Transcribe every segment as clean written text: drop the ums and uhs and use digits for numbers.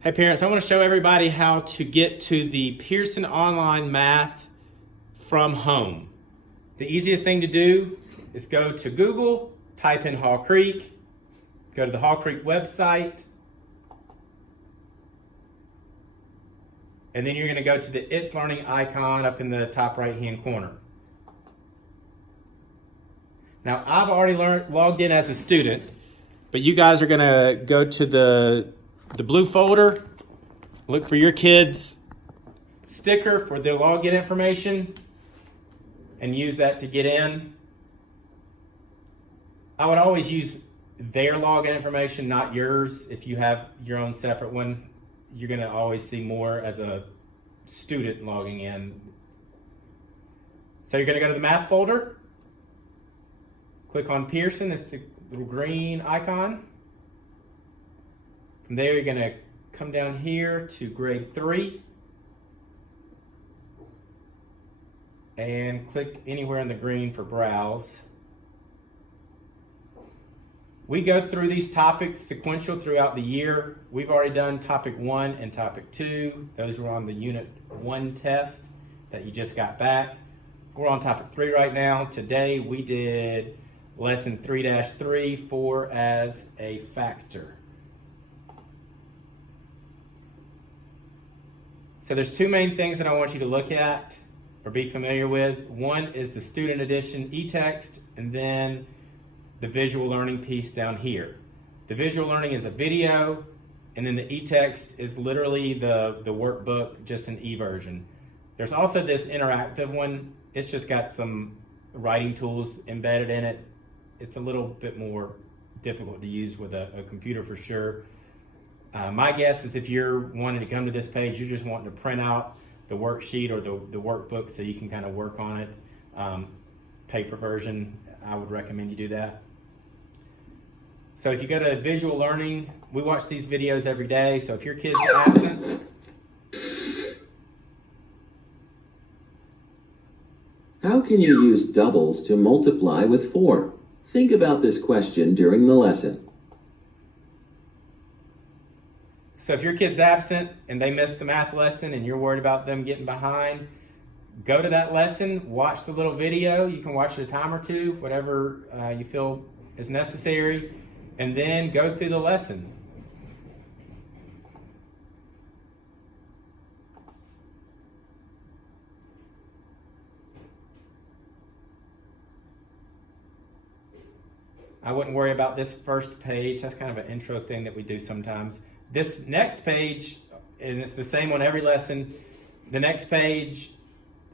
Hey parents, I want to show everybody how to get to the Pearson Online Math from home. The easiest thing to do is go to Google, type in Hall Creek, go to the Hall Creek website, and then you're going to go to the It's Learning icon up in the top right hand corner. Now I've already logged in as a student, but you guys are going to go to the blue folder, look for your kids' sticker for their login information, and use that to get in. I would always use their login information, not yours. If you have your own separate one, you're going to always see more as a student logging in. So you're going to go to the math folder, click on Pearson, it's the little green icon. From there, you're going to come down here to grade 3 and click anywhere in the green for browse. We go through these topics sequential throughout the year. We've already done topic 1 and topic 2. Those were on the unit 1 test that you just got back. We're on topic 3 right now. Today we did lesson 3-3, 4 as a factor. So there's two main things that I want you to look at or be familiar with. One is the student edition e-text, and then the visual learning piece down here. The visual learning is a video, and then the e-text is literally the workbook, just an e-version. There's also this interactive one. It's just got some writing tools embedded in it. It's a little bit more difficult to use with a computer for sure. My guess is if you're wanting to come to this page, you're just wanting to print out the worksheet or the workbook so you can kind of work on it. Paper version, I would recommend you do that. So if you go to visual learning, we watch these videos every day. So if your kid's absent, how can you use doubles to multiply with 4? Think about this question during the lesson. so if your kid's absent and they missed the math lesson and you're worried about them getting behind, go to that lesson, watch the little video. You can watch it a time or two, whatever you feel is necessary, and then go through the lesson. I wouldn't worry about this first page. That's kind of an intro thing that we do sometimes. This next page, and it's the same on every lesson, the next page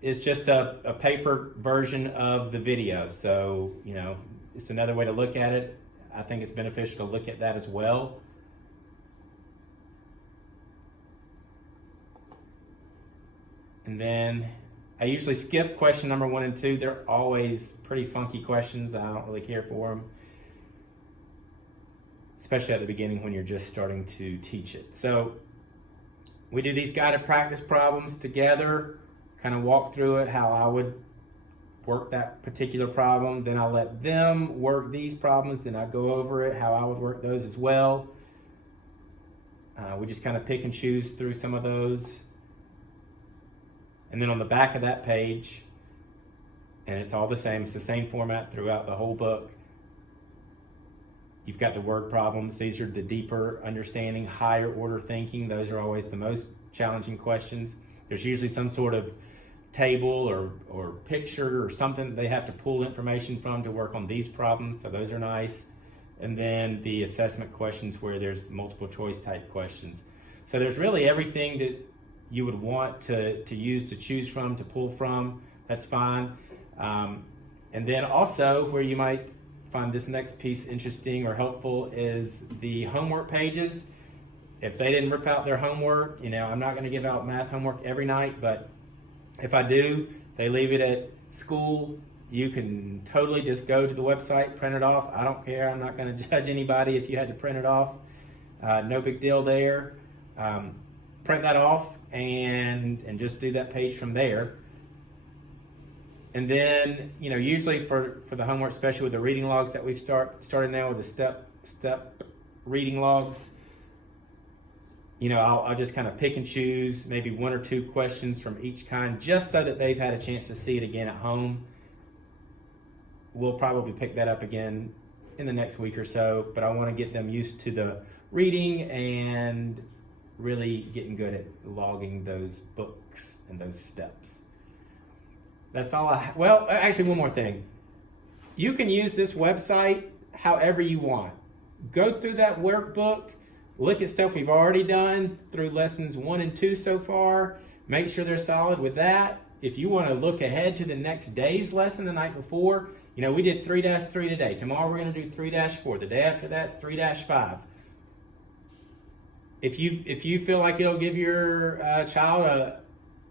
is just a paper version of the video. So, you know, it's another way to look at it. I think it's beneficial to look at that as well. And then I usually skip question number 1 and 2. They're always pretty funky questions. I don't really care for them, especially at the beginning when you're just starting to teach it. So we do these guided practice problems together, kind of walk through it, how I would work that particular problem. Then I'll let them work these problems. Then I go over it, how I would work those as well. We just kind of pick and choose through some of those. And then on the back of that page, and it's all the same, it's the same format throughout the whole book. You've got the word problems. These are the deeper understanding, higher order thinking. Those are always the most challenging questions. There's usually some sort of table or picture or something that they have to pull information from to work on these problems. So those are nice. And then the assessment questions where there's multiple choice type questions. So there's really everything that you would want to use, to choose from, to pull from. That's fine. And then also where you might find this next piece interesting or helpful is the homework pages. If they didn't rip out their homework, you know, I'm not going to give out math homework every night, but if I do, they leave it at school. You can totally just go to the website, print it off. I don't care. I'm not going to judge anybody if you had to print it off. No big deal there. Print that off and just do that page from there. And then, you know, usually for the homework, especially with the reading logs that we've started now with the step reading logs, I'll just kind of pick and choose maybe 1 or 2 questions from each kind, just so that they've had a chance to see it again at home. We'll probably pick that up again in the next week or so, but I want to get them used to the reading and really getting good at logging those books and those steps. That's all well, actually, one more thing. You can use this website however you want. Go through that workbook, look at stuff we've already done through lessons 1 and 2 so far. Make sure they're solid with that. If you want to look ahead to the next day's lesson the night before, we did 3-3 today. Tomorrow we're going to do 3-4. The day after that's 3-5. If you feel like it'll give your child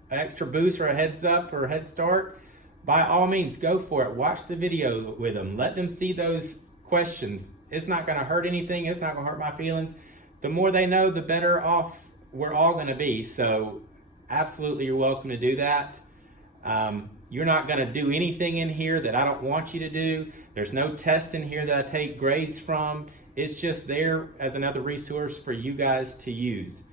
an extra boost or a heads up or a head start, by all means, go for it. Watch the video with them. Let them see those questions. It's not going to hurt anything. It's not going to hurt my feelings. The more they know, the better off we're all going to be. So absolutely, you're welcome to do that. You're not going to do anything in here that I don't want you to do. There's no test in here that I take grades from. It's just there as another resource for you guys to use.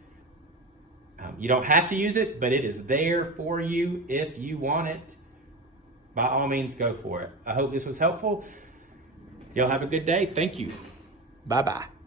You don't have to use it, but it is there for you if you want it. By all means, go for it. I hope this was helpful. Y'all have a good day. Thank you. Bye-bye.